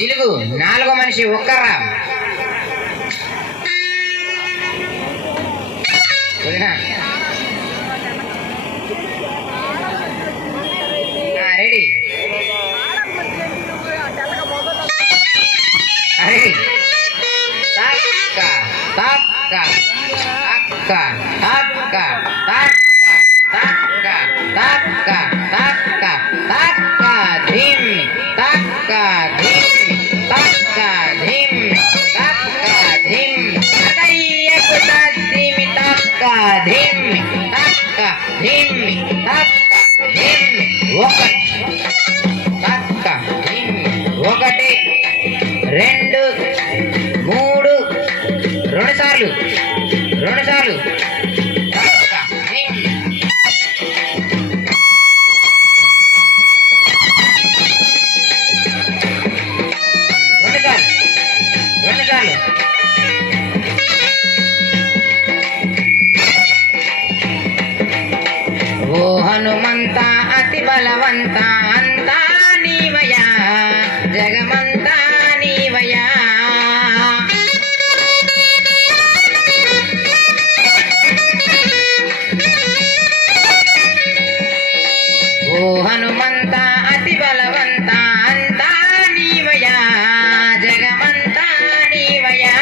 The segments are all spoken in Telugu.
జిలుగు నాలుగో మనిషి ఒక్కరా రెడీ రెడీ తక్క తక్క తక్క తక్క తక్క తక్క తక్క తక్క ధిమ్ తక్క ధిమ్ తక్క ధిమ్ తక్క ధిమ్ అతయ్యకు తద్దిమి తక్క ధిమ్ తక్క ధిమ్ తక్క ధిమ్ ఒకటి తక్క ధిమ్ ఒకటి రెండు మూడు రెండు సార్లు ఓ హనుమంత అతి బలవంత అంతా నీవయా జగమంతా నీవయా ఓ హనుమంత అతి బలవంత అంతా నీవయా జగమంతా నీవయా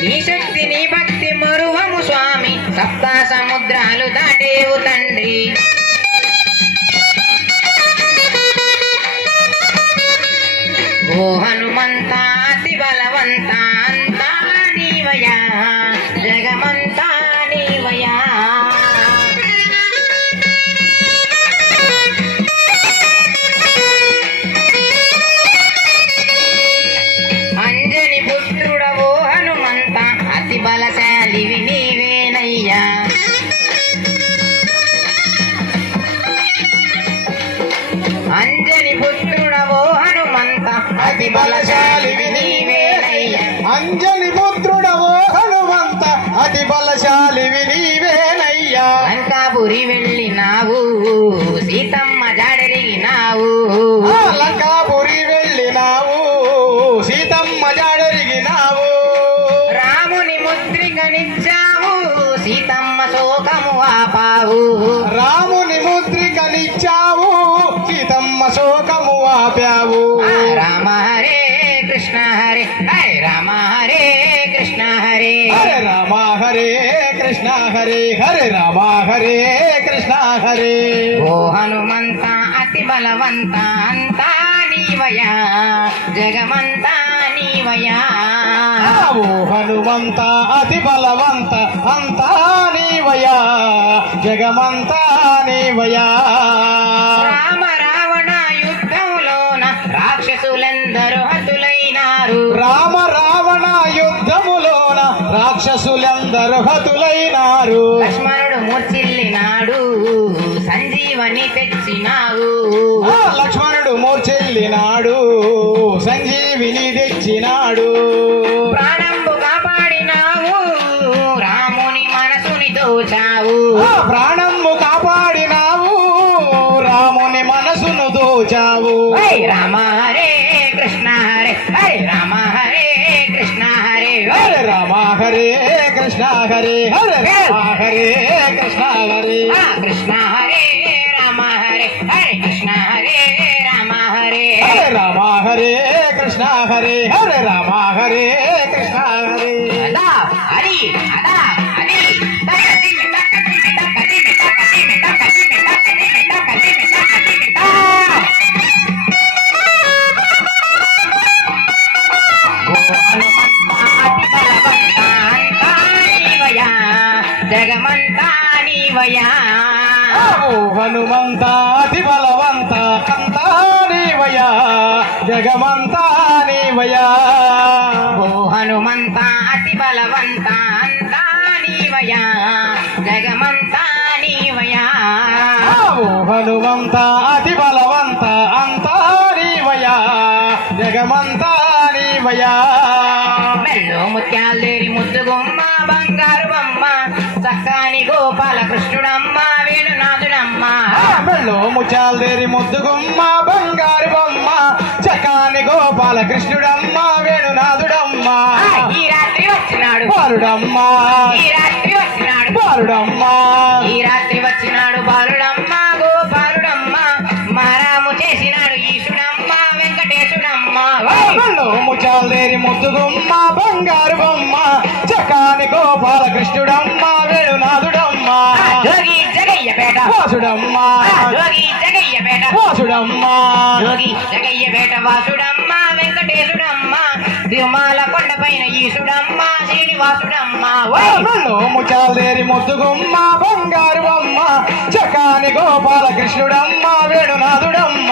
నీ శక్తి నీ భక్తి మరువము స్వామి సప్త సముద్రాలు దాటేవు తండ్రి ఓ హనుమంత అతి బలవంత అంతా నీవయా జగమంతా నీవయా అంజని పుత్రుడవో హనుమంత అతి బలశాలివి నీవేనయ్యా అంజని పుత్రుడవో హనుమంత అతి బలశాలివి నీవేనయ్యా అంజని పుత్రుడవో హనుమంత అతి బలశాలివి నీవేనయ్యా లంకాపురి వెళ్ళినావు సీతమ్మ జాడరిగినావు లంకాపురి వెళ్ళినావు సీతమ్మ జాడరిగినావు రాముని ముద్రికనిచ్చావు సీతమ్మ శోకము ఆపావు రాముని ముద్రికనిచ్చావు సీతమ్మ శోకము ఆపావు రామ హరే కృష్ణ హరే హరే రామ హరే కృష్ణ హరే హరే రామ హరే కృష్ణ హరే హరే రామ హరే కృష్ణ హరే ఓ హనుమంత అతి బలవంత అంతా నీవయా జగమంతా నీవయా ఓ హనుమంత అతి బలవంత అంతా నీవయా జగమంతా నీవయా రామ రావణ యుద్ధములోన రాక్షసులెందరూ హతులైనారు రామ రావణ యుద్ధములోన రాక్షసులందరూ హతులైనారు లక్ష్మణుడు మూర్చిల్లినాడు సంజీవని తెచ్చినావు లక్ష్మణుడు మూర్చెల్లినాడు సంజీవిని తెచ్చినాడు ప్రాణంబు కాపాడినావు రాముని మనసుని దోచావు ప్రాణము కాపాడినావు రాముని మనసును దోచావు రామ హరే కృష్ణ హరే హరే రామ హరే కృష్ణ హరే హరే రామ హరే కృష్ణ హరే హరే రామ హరే కృష్ణ హరే కృష్ణ హరే రామ హరే హరే కృష్ణ హరే రామ హరే హరే రామ హరే కృష్ణ హరే హరే రామ హరే కృష్ణ హరే అదా హరి అదా హరి జగమంతా నీవయా ఓ హనుమంత అతి బలవంత అంతా నీవయా జగమంతా నీవయా ఓ హనుమంత అతి బలవంత అంతా నీవయా జగమంతా నీవయా ఓ హనుమంత అతి బలవంత అంతా నీవయా జగమంతా నీవయా మెల్లో ముత్యాలేరి ముద్దు గుమ్మ బంగారు బొమ్మ చక్క చక్కని గోపాల కృష్ణుడమ్మ వేణునాథుడమ్మ మెళ్ళు ముచాల్దేరి ముద్దుగుమ్మ బంగారు బొమ్మ చకాని గోపాల కృష్ణుడమ్మ వేణునాథుడమ్మ ఈ రాత్రి వచ్చినాడు బాలుడమ్మ ఈ రాత్రి వచ్చినాడు బాలుడమ్మ ఈ రాత్రి వచ్చినాడు బాలుడమ్మ గోపాలుడమ్మ మారాము చేసినాడు ఈశుడమ్మ వెంకటేశుడమ్మ మెళ్ళు ముచాల్దేరి ముద్దుగుమ్మ బంగారు బొమ్మ చకాని గోపాల కృష్ణుడమ్మ వేణునాథుడమ్మ జోగి జగయ్యపేట వాసుడమ్మ జోగి జగయ్యపేట వాసుడమ్మ జోగి జగయ్యపేట వాసుడమ్మ వెంకటేశుడమ్మ తిరుమల కొండపైన ఈశుడమ్మ శ్రీనివాసుడమ్మ మెళ్ళు ముచాల్దేరి ముద్దుగుమ్మ బంగారు బొమ్మ చకాని గోపాల కృష్ణుడమ్మ వేణునాథుడమ్మ